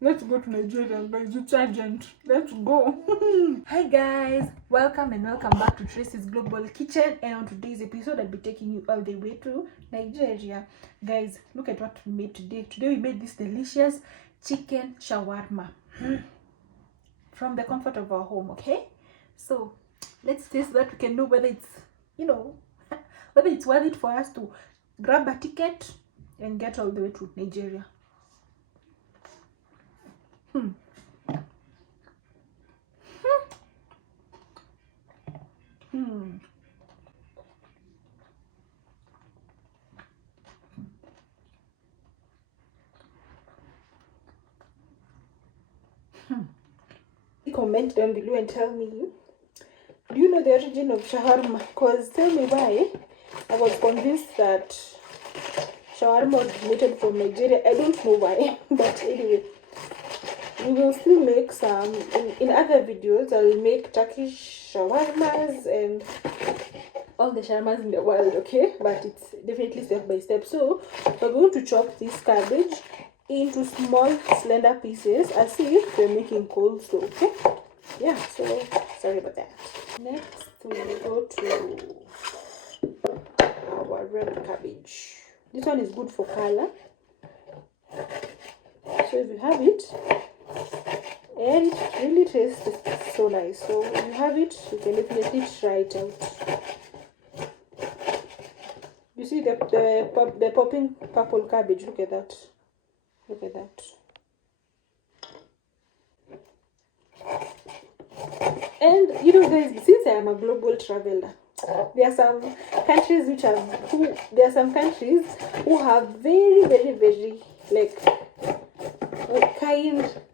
Let's go to Nigeria, guys. It's urgent. Let's go. Hi guys, welcome and welcome back to Tracy's Global Kitchen. And on today's episode, I'll be taking you all the way to Nigeria. Guys, look at what we made today. Today we made this delicious chicken shawarma from the comfort of our home. Okay, so let's taste that. We can know whether it's, whether it's worth it for us to grab a ticket and get all the way to Nigeria. Comment down below and tell me, do you know the origin of shawarma? Because tell me why I was convinced that shawarma originated from Nigeria. I don't know why, but anyway, we will still make some in other videos. I'll make Turkish shawarmas and all the shawarmas in the world, okay? But it's definitely step by step. So we're going to chop this cabbage into small slender pieces as if we're making coleslaw, okay? Yeah, so sorry about that. Next we will go to our red cabbage. This one is good for color, so if you have it, and it really tastes so nice, so if you have it, you can definitely try it out. You see the popping purple cabbage. Look at that. Look at that. And guys, since I am a global traveler, there are some countries who have very, very, very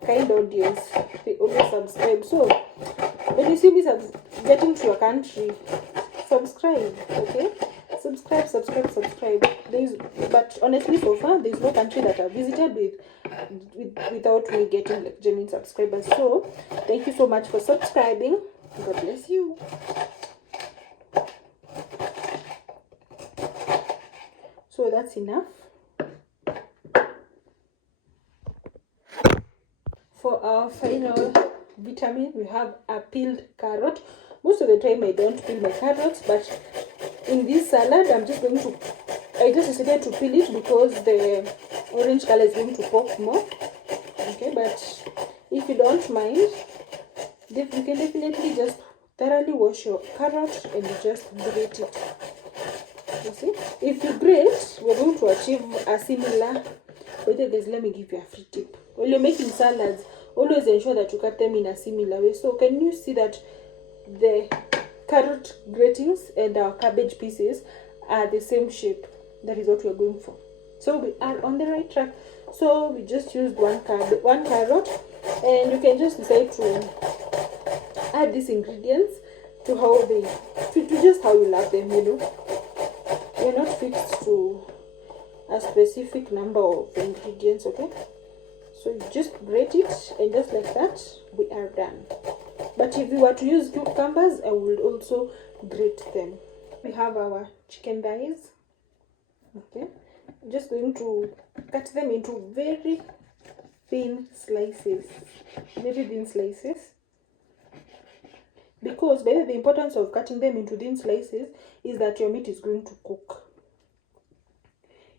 kind audience. They always subscribe. So when you see me getting to your country, subscribe, okay? Subscribe. But honestly, so far there's no country that I've visited without me getting genuine subscribers. So thank you so much for subscribing. God bless you. So that's enough. For our final vitamin, we have a peeled carrot. Most of the time I don't peel my carrots, but in this salad I just decided to peel it because the orange color is going to pop more. Okay, but if you don't mind, you can definitely just thoroughly wash your carrot and just grate it. You see, if you grate, we're going to achieve a similar. But guys, let me give you a free tip. When you're making salads, always ensure that you cut them in a similar way. So can you see that the carrot gratings and our cabbage pieces are the same shape? That is what we're going for. So we are on the right track. So we just used one carrot, and you can just decide to add these ingredients to just how you love them. You're not fixed to a specific number of ingredients, okay? So you just grate it, and just like that, we are done. But if you were to use cucumbers, I will also grate them. We have our chicken thighs. Okay, I'm just going to cut them into very thin slices. Because the importance of cutting them into thin slices is that your meat is going to cook.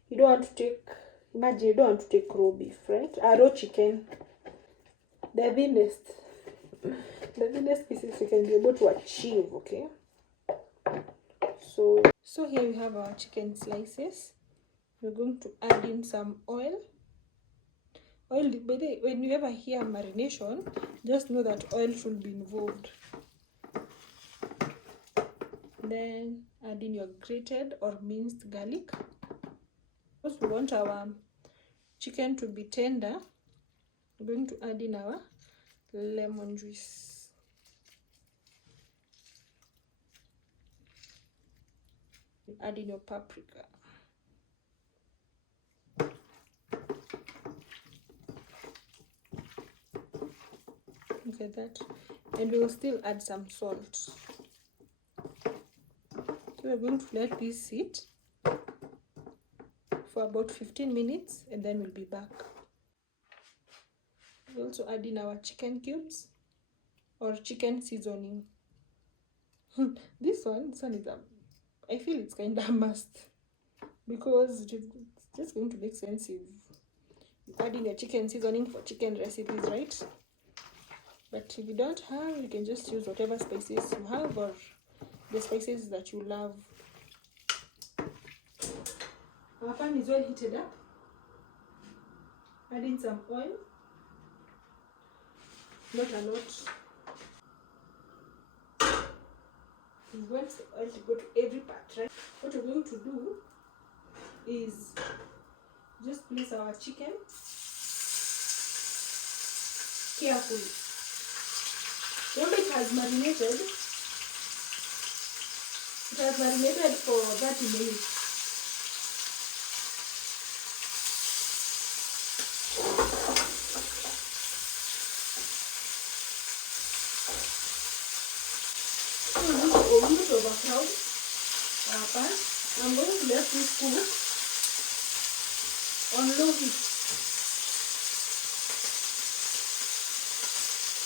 You don't want to take raw beef, right? Raw chicken. The thinnest pieces you can be able to achieve, okay? So here we have our chicken slices. We're going to add in some oil. By the way, when you ever hear marination, just know that oil should be involved. Then add in your grated or minced garlic. Because we want our chicken to be tender, we're going to add in our lemon juice. Add in your paprika. Look at that. And we will still add some salt. So we're going to let this sit for about 15 minutes and then we'll be back. We'll also add in our chicken cubes or chicken seasoning. This one is I feel it's kind of a must, because it's just going to make sense if you add in your chicken seasoning for chicken recipes, right? But if you don't have, you can just use whatever spices you have or the spices that you love. Our pan is well heated up. Add in some oil, not a lot. You want the oil to go to every part, right? What we're going to do is just place our chicken carefully. Remember, it has marinated. It has marinated for 30 minutes. Overcrowd our pan. I'm going to let this cook on low heat.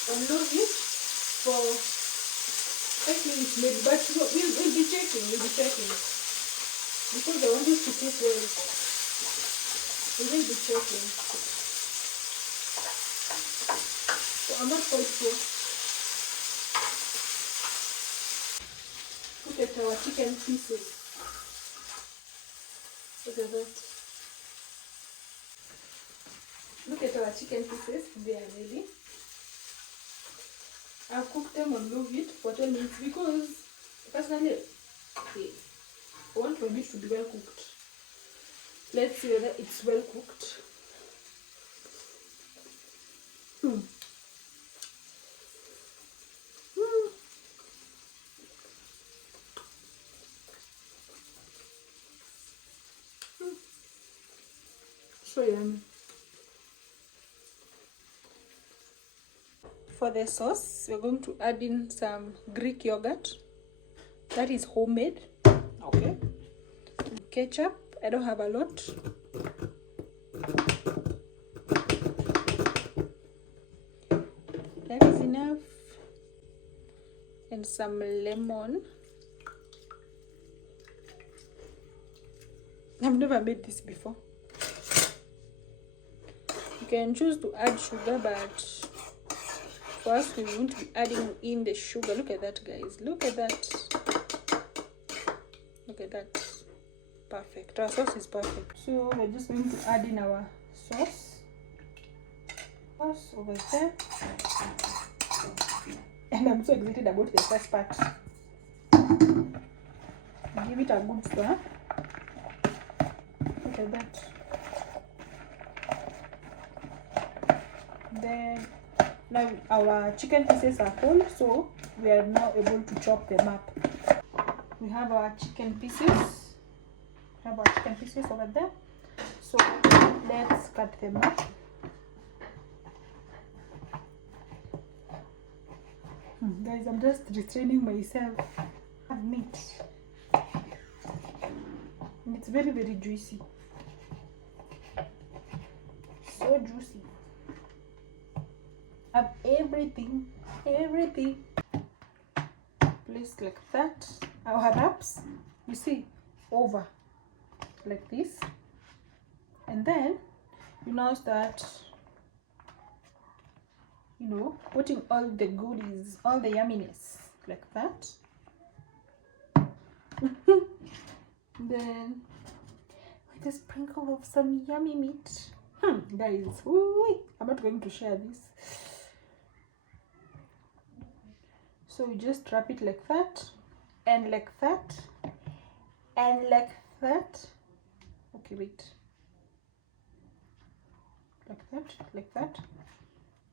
On low heat for 5 minutes maybe, but we'll be checking. Because I want this to cook well. We will be checking. So I'm not quite sure. Look at our chicken pieces. Look at that. Look at our chicken pieces. They are ready. I've cooked them on low heat for 10 minutes because personally I want my meat to be well cooked. Let's see whether it's well cooked. So yummy. For the sauce, we're going to add in some Greek yogurt. That is homemade. Okay. Ketchup. I don't have a lot. That is enough. And some lemon. I've never made this before. You can choose to add sugar, but first we won't be adding in the sugar. Look at that, guys. Look at that. Look at that. Perfect. Our sauce is perfect. So we're just going to add in our sauce. Sauce over there. And I'm so excited about the first part. Give it a good stir. Look at that. Then now our chicken pieces are whole, so we are now able to chop them up. We have our chicken pieces. Over there. So let's cut them up. Guys, I'm just restraining myself. I have meat. And it's very, very juicy. So juicy. I have everything. Placed like that. Our wraps, you see, over like this. And then you now start, putting all the goodies, all the yumminess like that. Then with a sprinkle of some yummy meat. Guys, I'm not going to share this. So we just wrap it like that, and like that, and like that. Okay, wait. Like that.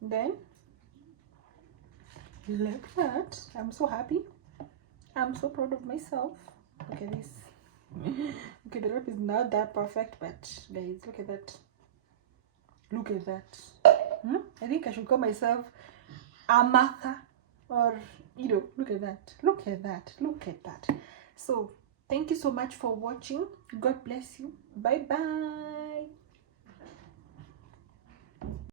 Then like that. I'm so happy. I'm so proud of myself. Look at this. Okay, the wrap is not that perfect, but guys, look at that. Look at that. I think I should call myself Amaka, or look at that. So Thank you so much for watching. God bless you. Bye bye.